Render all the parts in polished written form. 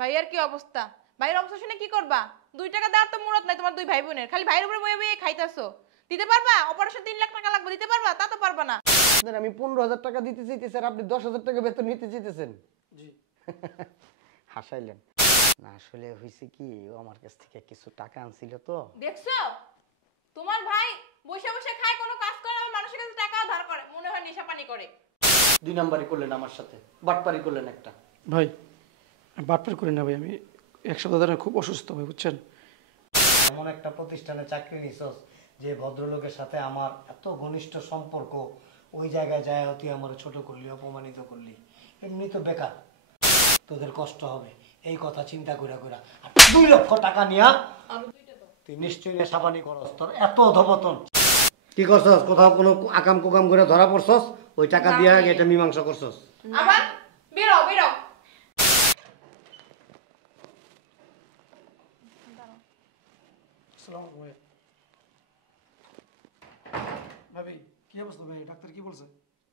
ভাইয়ার কি অবস্থা? ভাইয়ের অবস্থা শুনে কি করবা? 2 টাকা দেওয়ার তো মুরত নাই তোমার দুই ভাই বোনের, খালি ভাইয়ের উপরে বয়ে বয়ে খাইতাছো। দিতে পারবা? অপারেশন 3 লাখ টাকা লাগবে, দিতে পারবা? তা তো পারবা না। আপনার আমি 15,000 টাকা দিতে চাইতেছি আর আপনি 10,000 টাকা বেতন নিতে চাইতেছেন। জি। হাসাইলেন না, আসলে হয়েছে কি, ও আমার কাছ থেকে কিছু টাকা আনছিল তো। দেখছো তোমার ভাই বসে বসে খায়, কোনো কাজ করে না, মানুষের কাছে টাকাও ধার করে, মনে হয় নেশা পানি করে। 2 নাম্বারই করলেন আমার সাথে, বাটপারি করলেন একটা। ভাই বাটপার করি না ভাই, আমি 1 সপ্তাহ ধরে খুব অসুস্থ ভাই, বুঝছেন। এমন একটা প্রতিষ্ঠানে চাকরি নিছস যে ভদ্রলোকের সাথে আমার এত ঘনিষ্ঠ সম্পর্ক, ওই জায়গায় যায় তুই আমার ছোট করলি, অপমানিত করলি, এমনি তো বেকার, তোদের কষ্ট হবে এই কথা চিন্তা করে করে আর 2 লক্ষ টাকা নিয়া তুই নিশ্চয়ই নেশাপানি করস, তোর এত অধপতন। কি করছস? কোথাও কোনো আকাম কুকাম করে ধরা পড়ছস? ওই টাকা দিয়া এটা মীমাংসা করছস? আবার বেরো বেরো। আসসালামু আলাইকুম ভাই। ভাবি কি অবস্থা ভাই, ডাক্তার কি বলছে?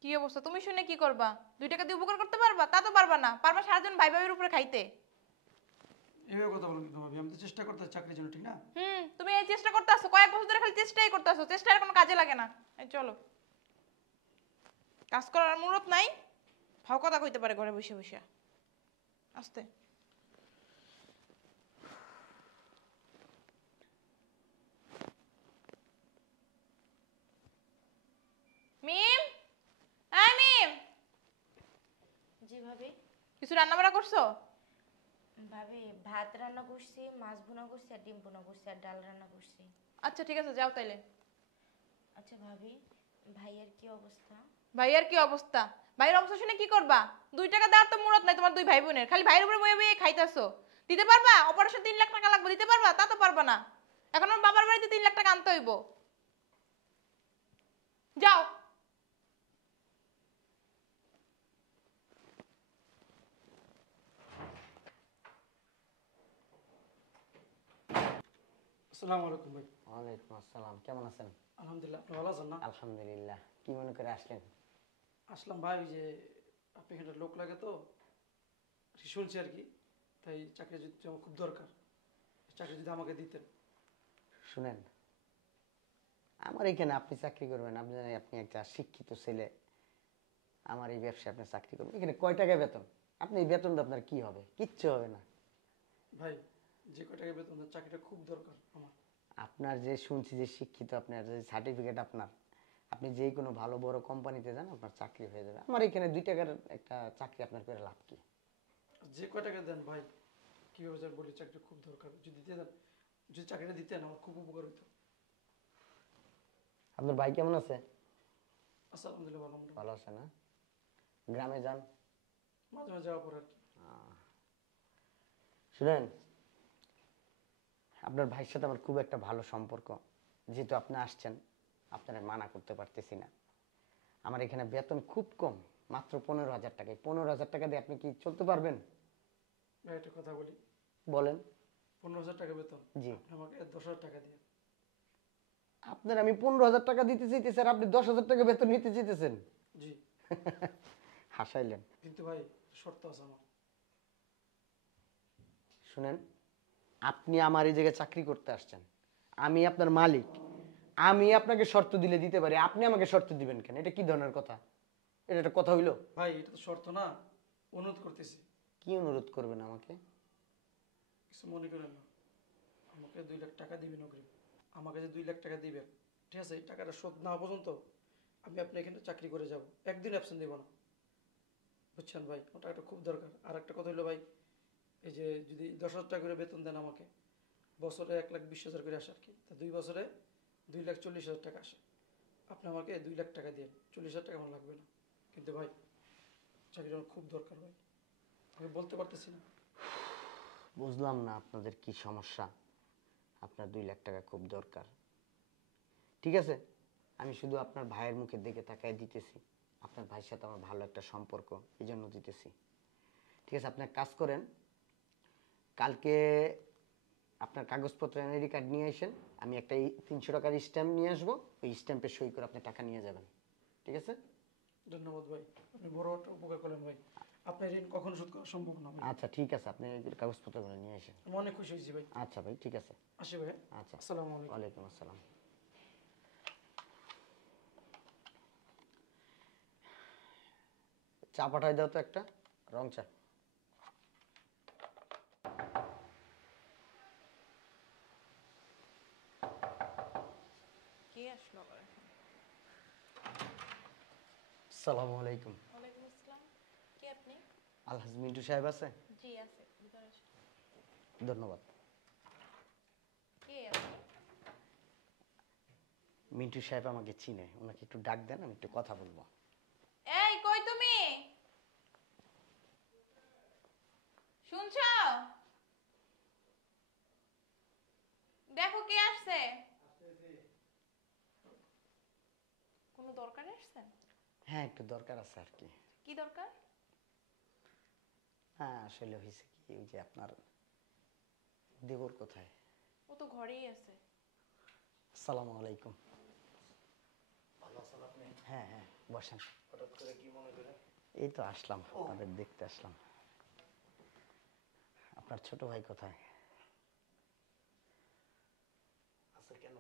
কি অবস্থা? তুমি শুনে কি করবা? 2 টাকা দিয়ে উপকার করতে পারবা? তা তো পারবা না। পারবা সারাদিন ভাই ভাইয়ের উপরে খাইতে। এইভাবে কথা বলেন কিন্তু ভাবি, আমি তো চেষ্টা করতে চাকরির জন্য, ঠিক না? তুমি এই চেষ্টা করতেছো, কয়েক বছর ধরে খালি চেষ্টাই করতেছো, চেষ্টার কোনো কাজে লাগে না। এই চলো, কাজ করার মুরত নাই, ভাও কথা কইতে পারে ঘরে বসে বসে। আস্তে মিম, আই মিম। জি ভাবি। কিছু রান্না বান্না করছো? ভাবি ভাত রান্না করছি, মাছ ভুনা করছি, আর ডিম ভুনা করছি, আর ডাল রান্না করছি। আচ্ছা ঠিক আছে, যাও তাইলে। আচ্ছা ভাবি, ভাইয়ের কি অবস্থা? ভাইয়ার কি অবস্থা? ভাইয়ের অবস্থা শুনে কি করবা? 2 টাকা দেওয়ার তো মুরত নাই তোমার দুই ভাই বোনের, খালি ভাইয়ের উপরে বয়ে বয়ে খাইতাছো। দিতে পারবা? অপারেশন 3 লাখ টাকা লাগবে, দিতে পারবা? তা তো পারবা না। এখন আমার বাবার বাড়িতে 3 লাখ টাকা আনতে হইব। যাও। আসসালামু আলাইকুম ভাই। ওয়ালাইকুম আসসালাম, কেমন আছেন? আলহামদুলিল্লাহ, আপনি ভালো আছেন না? আলহামদুলিল্লাহ। কি মনে করে আসলেন? আসলাম ভাই, ওই যে আপনি এখানে লোক লাগে তো শুনছি আর কি, তাই চাকরি যদি আমার খুব দরকার, চাকরি যদি আমাকে দিতেন। শুনেন, আমার এখানে আপনি চাকরি করবেন, আপনি জানেন আপনি একটা শিক্ষিত ছেলে, আমার এই ব্যবসায় আপনি চাকরি করবেন, এখানে কয় টাকা বেতন? আপনি এই বেতনটা আপনার কি হবে? কিচ্ছু হবে না ভাই যে কয় টাকা বেতন দেন, চাকরিটা খুব দরকার আমার। আপনার যে শুনছি যে শিক্ষিত, আপনার যে সার্টিফিকেট, আপনার আপনি যে কোনো ভালো বড় কোম্পানিতে যান, আপনার চাকরি হয়ে যাবে। আমার এখানে 2 টাকার একটা চাকরি আপনার করে লাভ কি? যে কয় টাকা দেন ভাই, কীভাবে যার বলি, চাকরি খুব দরকার, যদি দিতে দেন, যদি চাকরিটা দিতেন আমার খুব উপকার হতো। আপনার ভাই কেমন আছে? আচ্ছা আলহামদুলিল্লাহ ভালো, মোটামুটি ভালো আছে না? গ্রামে যান? মাঝে মাঝে যাওয়া পরে আর কি। শুনেন, আপনার ভাইয়ের সাথে আমার খুব একটা ভালো সম্পর্ক, যেহেতু আপনি আসছেন আপনারা মানা করতে পারতেছি না। আমার এখানে বেতন খুব কম, মাত্র 15,000 টাকায়। 15,000 টাকা দিয়ে আপনি কি চলতে পারবেন? ভাই একটা কথা বলি, বলেন। 15,000 টাকা বেতন, জি। আপনি আমাকে 10,000 টাকা দিয়ে। আপনার আমি 15,000 টাকা দিতে চাইতেছি আর আপনি 10,000 টাকা বেতন নিতে চাইতেছেন। জি। হাসাইলেন। কিন্তু ভাই শর্ত আছে আমার। শুনেন, আপনি আমার এই জায়গায় চাকরি করতে আসছেন, আমি আপনার মালিক, আমি আপনাকে শর্ত দিলে দিতে পারি, আপনি আমাকে শর্ত দিবেন কেন? এটা কি ধরনের কথা? এটা একটা কথা হইলো? ভাই এটা তো শর্ত না, অনুরোধ করতেছি। কি অনুরোধ করবেন আমাকে? কিছু মনে করেন না, আমাকে 2 লাখ টাকা দিবেন অগ্রিম। আমাকে যে 2 লাখ টাকা দিবেন, ঠিক আছে, এই টাকাটা শোধ না পর্যন্ত আমি আপনার এখানে চাকরি করে যাব, একদিন অ্যাবসেন্ট দেবো না, বুঝছেন ভাই? আমার টাকাটা খুব দরকার। আর একটা কথা হলো ভাই, এই যে যদি 10,000 টাকা করে বেতন দেন আমাকে, বছরে 1,20,000 করে আসে আর কি, তা 2 বছরে 2,40,000 টাকা আসে। আপনি আমাকে 2 লাখ টাকা দিয়ে, 40,000 টাকা আমার লাগবে না। কিন্তু ভাই চাকরিটা আমার খুব দরকার ভাই, আমি বলতে পারতেছি না। বুঝলাম না আপনাদের কি সমস্যা। আপনার 2 লাখ টাকা খুব দরকার, ঠিক আছে, আমি শুধু আপনার ভাইয়ের মুখের দিকে তাকায় দিতেছি। আপনার ভাইয়ের সাথে আমার ভালো একটা সম্পর্ক, এই জন্য দিতেছি। ঠিক আছে, আপনি এক কাজ করেন, কালকে আপনার কাগজপত্র এনআইডি কার্ড নিয়ে আসেন, আমি একটা 300 টাকার স্ট্যাম্প নিয়ে আসবো, ওই স্ট্যাম্পে সই করে আপনি টাকা নিয়ে যাবেন, ঠিক আছে? ধন্যবাদ ভাই, আপনি বড় একটা উপকার করলেন ভাই। আপনার ঋণ কখনো শোধ করা সম্ভব না ভাই। আচ্ছা ঠিক আছে, আপনি এই কাগজপত্রগুলো নিয়ে আসেন। আমি অনেক খুশি হয়েছি ভাই। আচ্ছা ভাই, ঠিক আছে। আসি ভাই। আচ্ছা, আসসালামু আলাইকুম। ওয়ালাইকুম আসসালাম। চা পাঠাই দাও তো একটা, রং চা। কে আসলো আবার এখন? আসসালামু আলাইকুম। ওয়ালাইকুম আসসালাম। কে আপনি? আলহাজ মিন্টু সাহেব আছে? জি আছে, ভিতরে আসুন। ধন্যবাদ। কে আপনি? মিন্টু সাহেব আমাকে চিনে, ওনাকে একটু ডাক দেন, আমি একটু কথা বলবো। এই কই তুমি? শুনছো? দেখো কে আসছে। কোনো দরকারে আসছেন? হ্যাঁ, একটু দরকার আছে আর কি। কি দরকার? হ্যাঁ, আসলে হয়েছে কি, ওই যে আপনার দেবর কোথায়? ও তো ঘরেই আছে। আসসালামু আলাইকুম। ভালো আছেন আপনি? হ্যাঁ হ্যাঁ, বসেন। হঠাৎ করে কি মনে করে? এই তো আসলাম, আপনাদের দেখতে আসলাম। আপনার ছোট ভাই কোথায়? আছে কেন?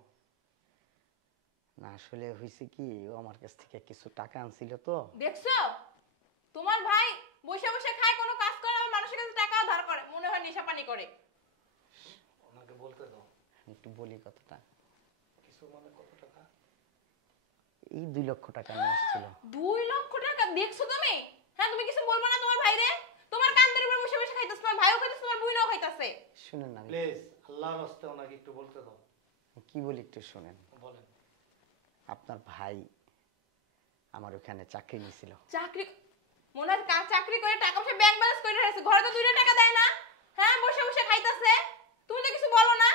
না আসলে হয়েছে কি, ও আমার কাছ থেকে কিছু টাকা আনছিল তো। দেখছো তোমার ভাই বসে বসে খায়, কোনো কাজ করে না, মানুষের কাছে টাকাও ধার করে, মনে হয় নেশা পানি করে। ওনাকে বলতে দাও। একটু বলি কথাটা। কিছু মানে কত টাকা? এই 2 লক্ষ টাকা নিয়ে আসছিল। 2 লক্ষ টাকা? দেখছো তুমি? হ্যাঁ, তুমি কিছু বলবো না তোমার ভাইরে? তোমার কান্দের উপর বসে বসে খাইতেছ, তোমার ভাইও খাইতেছ, তোমার বুইনাও খাইতেছে। শুনেন না, আমি প্লিজ আল্লাহর রাস্তায় ওনাকে একটু বলতে দাও। কি বলি একটু শুনেন। বলেন। আপনার ভাই আমার ওখানে চাকরি নিয়েছিল। চাকরি? মনে হয় চাকরি করে টাকা পয়সা ব্যাংক ব্যালেন্স করে রাখছে, ঘরে তো 2 টাকা দেয় না। হ্যাঁ, বসে বসে খাইতেছে, তুমি তো কিছু বলো না।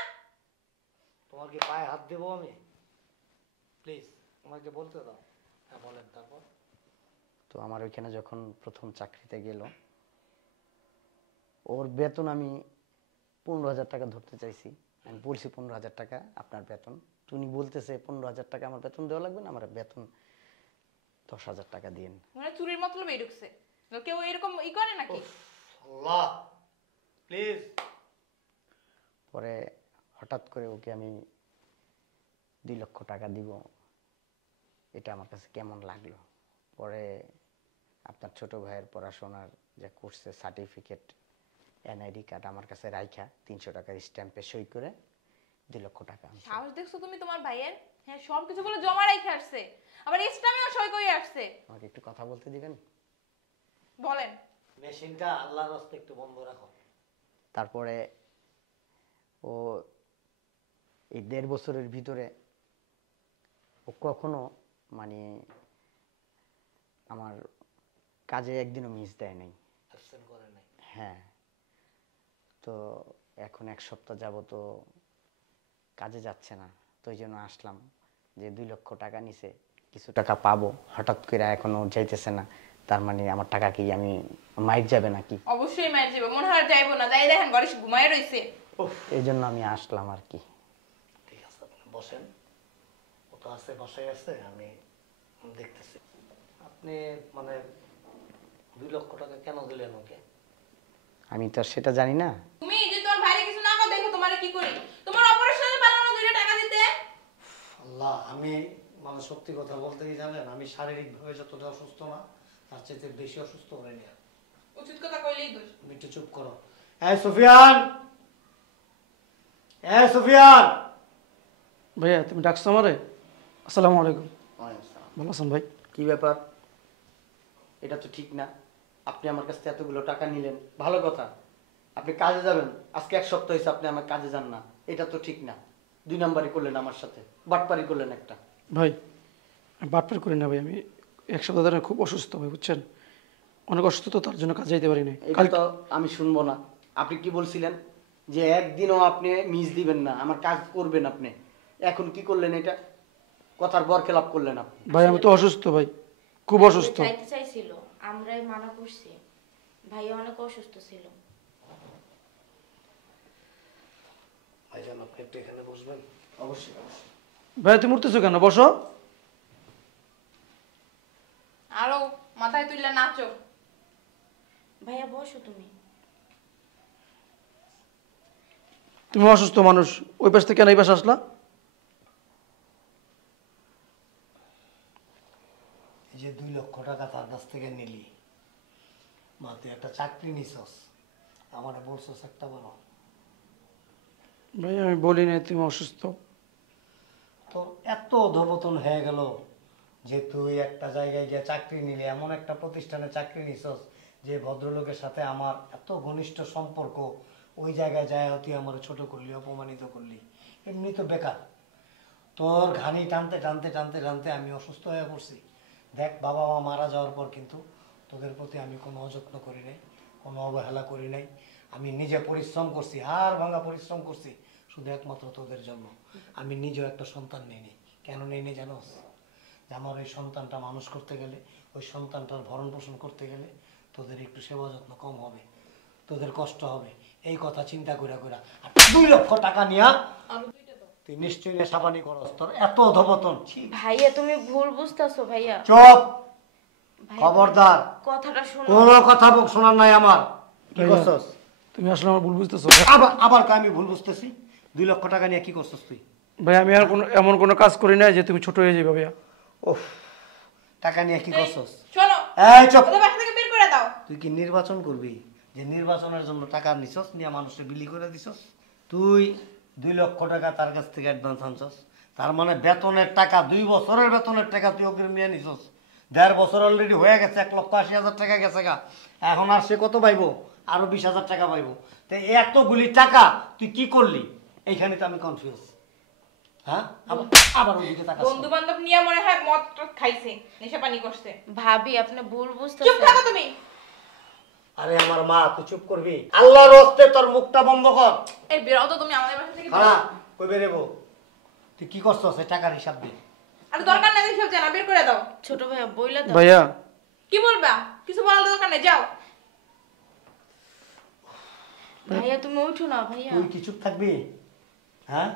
তোমার কি পায়ে হাত দেবো আমি? প্লিজ ওনাকে বলতে দাও। হ্যাঁ বলেন, তারপর? তো আমার ওইখানে যখন প্রথম চাকরিতে গেল, ওর বেতন আমি 15,000 টাকা ধরতে চাইছি। আমি বলছি 15,000 টাকা আপনার বেতন। উনি বলতেছে 15,000 টাকা আমার বেতন দেওয়া লাগবে না, আমার বেতন 10,000 টাকা দিন। মানে চুরির মতলব এই ঢুকছে। কেউ এরকম ই করে নাকি? আল্লাহ প্লিজ। পরে হঠাৎ করে ওকে আমি 2 লক্ষ টাকা দিব, এটা আমার কাছে কেমন লাগলো। পরে আপনার ছোট ভাইয়ের পড়াশোনার যে করছে সার্টিফিকেট, এনআইডি কার্ড আমার কাছে রাইখা 300 টাকার স্ট্যাম্পে সই করে 2 লক্ষ টাকা আনছে। সাহস দেখছো তুমি তোমার ভাইয়ের? হ্যাঁ, সব কিছু গুলো জমা রেখে আসছে, আবার ইসলামেও সই করে আসছে। আমাকে একটু কথা বলতে দিবেন? বলেন। মেশিনটা আল্লাহর রাস্তায় একটু বন্ধ রাখো। তারপরে ও এই 1.5 বছরের ভিতরে ও কখনো মানে আমার কাজে একদিনও মিস দেয় নাই। অ্যাবসেন্ট করে নাই। হ্যাঁ, তো এখন 1 সপ্তাহ যাবত কাজে যাচ্ছে না, তো এই জন্য আসলাম যে 2 লক্ষ টাকা নিছে, কিছু টাকা পাবো, হঠাৎ করে এখনো যাইতেছে না, তার মানে আমার টাকা কি আমি মাইর যাবে নাকি? অবশ্যই মার যাবে, মনে হয় যাইবো না, যাই দেখেন ঘরে ঘুমায় রইছে। এই জন্য আমি আসলাম আর কি। ঠিক আছে, আপনি বসেন। ও তো আছে, বাসায় আছে, আমি দেখতেছি। আপনি মানে 2 লক্ষ টাকা কেন দিলেন ওকে? আমি তো আর সেটা জানি না। তুমি যে তোমার ভাইরে কিছু না কর, দেখো তোমারে কি করি। তোমার অপারেশনে পারলো না 2 টাকা দিতে। আল্লাহ, আমি মানে সত্যি কথা বলতে কি জানেন, আমি শারীরিকভাবে যতটা অসুস্থ না, তার চাইতে বেশি অসুস্থ হয়ে নিয়ে। উচিত কথা কইলেই দোষ। তুমি একটু চুপ করো। এই সুফিয়ান, এই সুফিয়ান। ভাইয়া তুমি ডাকছো আমারে? আসসালামু আলাইকুম। ভালো আছেন ভাই? কি ব্যাপার? এটা তো ঠিক না, আপনি আমার কাছ থেকে এতগুলো টাকা নিলেন, ভালো কথা, আপনি কাজে যাবেন, আজকে 1 সপ্তাহ হয়েছে আপনি আমার কাজে যান না, এটা তো ঠিক না। 2 নাম্বারই করলেন আমার সাথে, বাটপারি করলেন একটা। ভাই আমি বাটপার করি না ভাই, আমি 1 সপ্তাহ ধরে খুব অসুস্থ ভাই, বুঝছেন? অনেক অসুস্থ, তো তার জন্য কাজে যেতে পারি না। এটা তো আমি শুনবো না। আপনি কি বলছিলেন যে একদিনও আপনি মিস দিবেন না, আমার কাজ করবেন আপনি, এখন কি করলেন? এটা কথার বরখেলাপ করলেন আপনি। ভাই আমি তো অসুস্থ ভাই, খুব অসুস্থ। যাইতে চাইছিল, আমরাই মানা করছি, ভাই অনেক অসুস্থ ছিল। ভাইজান, আপনি একটু এখানে বসবেন। অবশ্যই অবশ্যই। ভাই তুমি উঠতেছো কেন? বসো। আরো মাথায় তুললে নাচো। ভাইয়া বসো তুমি। তুমি অসুস্থ মানুষ, ওই পাশ থেকে কেন এই পাশে আসলা? এই যে 2 লক্ষ টাকা তার কাছ থেকে নিলি, মা তুই একটা চাকরি নিছস, আমারে বলছস একটা বলো। ভাই আমি বলি না তুমি অসুস্থ। তোর এত অধপতন হয়ে গেল যে তুই একটা জায়গায় গিয়ে চাকরি নিলি, এমন একটা প্রতিষ্ঠানে চাকরি নিছস যে ভদ্রলোকের সাথে আমার এত ঘনিষ্ঠ সম্পর্ক, ওই জায়গায় যায় তুই আমার ছোট করলি, অপমানিত করলি। এমনি তো বেকার। তোর ঘানি টানতে টানতে টানতে টানতে আমি অসুস্থ হয়ে পড়ছি। দেখ, বাবা মা মারা যাওয়ার পর কিন্তু তোদের প্রতি আমি কোনো অযত্ন করি নাই, কোনো অবহেলা করি নাই। আমি নিজে পরিশ্রম করছি, হাড় ভাঙা পরিশ্রম করছি শুধু একমাত্র তোদের জন্য। আমি নিজেও একটা সন্তান নিইনি। কেন নিইনি জানোস? যে আমার ওই সন্তানটা মানুষ করতে গেলে, ওই সন্তানটার ভরণ পোষণ করতে গেলে তোদের একটু সেবা যত্ন কম হবে, তোদের কষ্ট হবে, এই কথা চিন্তা করে করে। আর 2 লক্ষ টাকা নিয়া তুই নিশ্চয়ই নেশাপানি করস। তোর এত অধপতন। ছি। ভাইয়া তুমি ভুল বুঝতেছো ভাইয়া। চুপ, ভাইয়া, খবরদার, কথাটা শোনো। কোনো কথা শোনার নাই আমার। কি ভাইয়া, করছস? তুমি আসলে আমার ভুল বুঝতেছো। আবার আবার আমি ভুল বুঝতেছি? 2 লক্ষ টাকা নিয়ে কি করছস তুই? ভাই আমি আর কোনো এমন কোনো কাজ করি না যে তুমি ছোট হয়ে যাবে ভাইয়া। ওফ, টাকা নিয়ে কি করছস? শোনো, এই চুপ। ওদের বাসা থেকে বের করে দাও। তুই কি নির্বাচন করবি যে নির্বাচনের জন্য টাকা নিছস, নিয়ে মানুষকে বিলি করে দিছস? তুই 2 লক্ষ টাকা তার কাছ থেকে অ্যাডভান্স আনছস, তার মানে বেতনের টাকা, 2 বছরের বেতনের টাকা তুই ওকে নিয়ে নিছস। 1.5 বছর অলরেডি হয়ে গেছে, 1,80,000 টাকা গেছে গা। এখন আর সে কত পাইবো? আরো 20,000 টাকা পাইবো। তো এতগুলি টাকা তুই কি করলি? এইখানে তো আমি কনফিউজ। হ্যাঁ, আবার ওইদিকে টাকা। বন্ধু বান্ধব নিয়ে মনে হয় মদ টদ খাইছে, নেশা পানি করছে। ভাবি আপনি ভুল চুপ বুঝতেছেন। থাকো তুমি। আরে আমার মা, তুই চুপ করবি? আল্লাহর রাস্তে তোর মুখটা বন্ধ কর। এই বেরো তো তুমি আমাদের বাসা থেকে। হ্যাঁ, কই বেরেবো? তুই কি করছস? এই টাকার হিসাব দে। আর দরকার নাই সব জানা, বের করে দাও। ছোট ভাইয়া বইলা দাও। ভাইয়া কি বলবা? কিছু বলার দরকার নাই, যাও। ভাইয়া তুমি উঠো না ভাইয়া। তুই কি চুপ থাকবি? হ্যাঁ,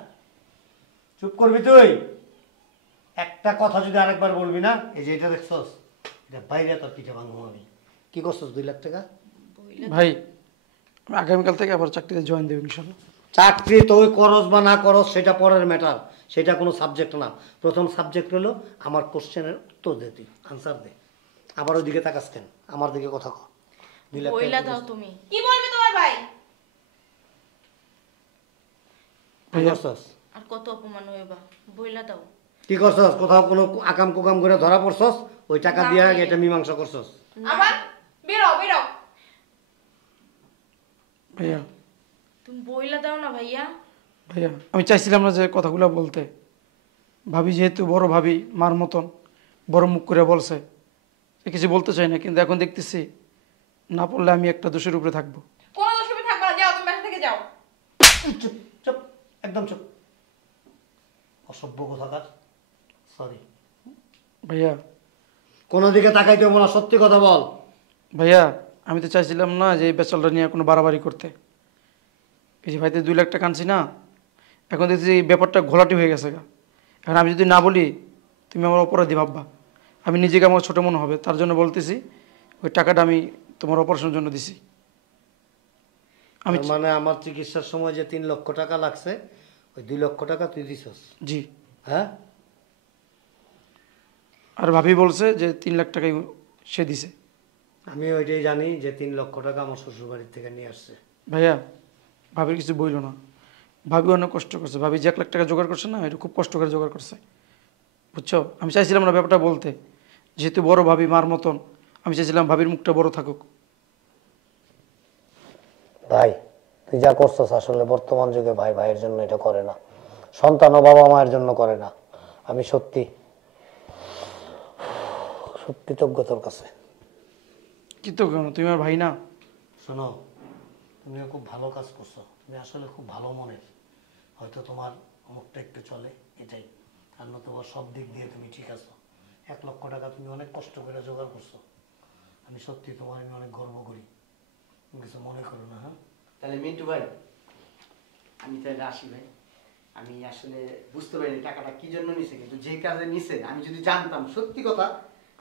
চুপ করবি তুই? একটা কথা যদি আরেকবার বলবি না, এই যে এটা দেখছস, এটা বাইরে তোর পিঠে ভাঙবো আমি। কি করছস 2 লাখ টাকা? ভাই আমি আগামীকাল থেকে আবার চাকরিতে জয়েন দেব ইনশাল্লাহ। চাকরি তুই করস বা না করস সেটা পরের ম্যাটার, সেটা কোনো সাবজেক্ট না। প্রথম সাবজেক্ট হলো আমার কোশ্চেনের উত্তর দে, তুই আনসার দে। আবার ওইদিকে তাকাস কেন? আমার দিকে কথা কর। 2 লাখ বইলা টাকা দাও তুমি। কি বলবে তোমার ভাই? কি করছস? আর কত অপমান হইবা, বইলা দাও। কি করছস? কোথাও কোনো আকাম কুকাম করে ধরা পড়ছস? ওই টাকা না দিয়ে ভাইয়া। এটা মীমাংসা করছস? আবার বেরো বেরো। ভাইয়া তুমি বইলা দাও না ভাইয়া। ভাইয়া আমি চাইছিলাম না যে কথাগুলো বলতে। ভাবি যেহেতু বড় ভাবি, মার মতন বড় মুখ করে বলছে, কিছু বলতে চাই না, কিন্তু এখন দেখতেছি না পড়লে আমি একটা দোষের উপরে থাকবো। কোনো দোষে থাকবা না, যাও তুমি বাসা থেকে যাও। চুপ চুপ, একদম চুপ। অসভ্য কোথাকার। সরি। ভাইয়া কোনো দিকে তাকাইতে হবে না, সত্যি কথা বল। ভাইয়া আমি তো চাইছিলাম না যে এই বেচালটা নিয়ে কোনো বাড়াবাড়ি করতে। এই যে ভাইতে 2 লাখ টাকা আনছি না, এখন দেখছি এই ব্যাপারটা ঘোলাটি হয়ে গেছে গা। এখন আমি যদি না বলি তুমি আমার অপরাধী ভাববা, আমি নিজেকে আমার ছোটো মনে হবে। তার জন্য বলতেছি ওই টাকাটা আমি তোমার অপারেশনের জন্য দিছি। আমি তার মানে আমার চিকিৎসার সময় যে 3 লক্ষ টাকা লাগছে, ওই 2 লক্ষ টাকা তুই দিছস? জি। হ্যাঁ, আর ভাবি বলছে যে 3 লাখ টাকাই সে দিছে। আমি ওইটাই জানি যে 3 লক্ষ টাকা আমার শ্বশুর বাড়ির থেকে নিয়ে আসছে। ভাইয়া ভাবির কিছু বইল না, ভাবি অনেক কষ্ট করছে। ভাবি যে 1 লাখ টাকা জোগাড় করছে না, এটা খুব কষ্ট করে জোগাড় করছে, বুঝছো? আমি চাইছিলাম না ব্যাপারটা বলতে, যেহেতু বড় ভাবি মার মতন, আমি চাইছিলাম ভাবির মুখটা বড় থাকুক। ভাই তুই যা করছস আসলে বর্তমান যুগে ভাই ভাইয়ের জন্য এটা করে না, সন্তান ও বাবা মায়ের জন্য করে না। আমি সত্যি কৃতজ্ঞ তোর কাছে। কি তো কেন, তুমি আমার ভাই না? শোনো, তুমিও খুব ভালো কাজ করছো, তুমি আসলে খুব ভালো মনের। হয়তো তোমার মুখটা একটু চলে এটাই, আর নতুবা সব দিক দিয়ে তুমি ঠিক আছো। 1 লক্ষ টাকা তুমি অনেক কষ্ট করে জোগাড় করছো। আমি সত্যি তোমার আমি অনেক গর্ব করি, তুমি কিছু মনে করো না। হ্যাঁ, তাহলে মিন্টু ভাই আমি তাহলে আসি ভাই। আমি আসলে বুঝতে পারিনি টাকাটা কি জন্য নিছে, কিন্তু যে কাজে নিছে আমি যদি জানতাম, সত্যি কথা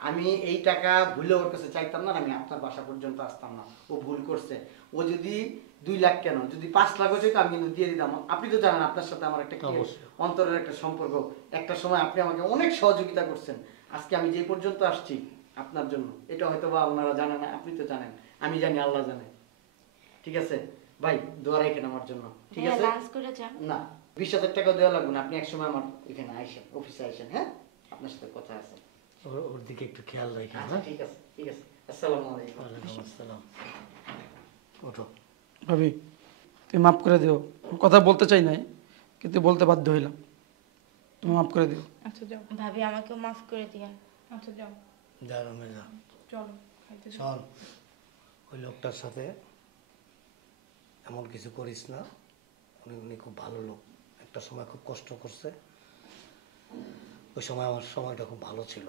আমি এই টাকা ভুলে ওর কাছে চাইতাম না, আর আমি আপনার বাসা পর্যন্ত আসতাম না। ও ভুল করছে। ও যদি 2 লাখ কেন, যদি 5 লাখও চাইতো আমি কিন্তু দিয়ে দিতাম। আপনি তো জানেন আপনার সাথে আমার একটা কি অবশ্যই। অন্তরের একটা সম্পর্ক। একটা সময় আপনি আমাকে অনেক সহযোগিতা করছেন। আজকে আমি যে পর্যন্ত আসছি আপনার জন্য, এটা হয়তো বা ওনারা জানে না, আপনি তো জানেন, আমি জানি, আল্লাহ জানে। ঠিক আছে ভাই, দোয়া রাখেন আমার জন্য, ঠিক ভাইয়া আছে? লাঞ্চ করে যান। না, 20,000 টাকা দেওয়া লাগবে না। আপনি একসময় আমার এখানে আইসেন, অফিসে আইসেন, হ্যাঁ? আপনার সাথে কথা আছে। ওর দিকে একটু খেয়াল রাখি। আচ্ছা, হ্যাঁ, ঠিক আছে, ঠিক আছে। আসসালামু আলাইকুম। ওয়ালাইকুম আসসালাম। ওঠো। ভাবি তুমি মাফ করে দিও, কথা বলতে চাই নাই কিন্তু বলতে বাধ্য হইলাম, তুমি মাফ করে দিও। আচ্ছা যাও, ভাবি আমাকেও মাফ করে দিয়েন। আচ্ছা যাও, যা রুমে যা। চলো খাইতে যাও। শোন, ওই লোকটার সাথে এমন কিছু করিস না। উনি খুব ভালো লোক, একটা সময় খুব কষ্ট করছে। ওই সময় আমার সময়টা খুব ভালো ছিল,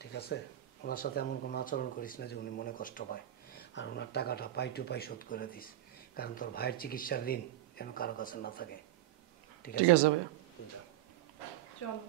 ঠিক আছে? ওনার সাথে এমন কোনো আচরণ করিস না যে উনি মনে কষ্ট পায়। আর ওনার টাকাটা পাই টু পাই শোধ করে দিস, কারণ তোর ভাইয়ের চিকিৎসার ঋণ যেন কারো কাছে না থাকে। ঠিক আছে ভাইয়া। যা। চলো।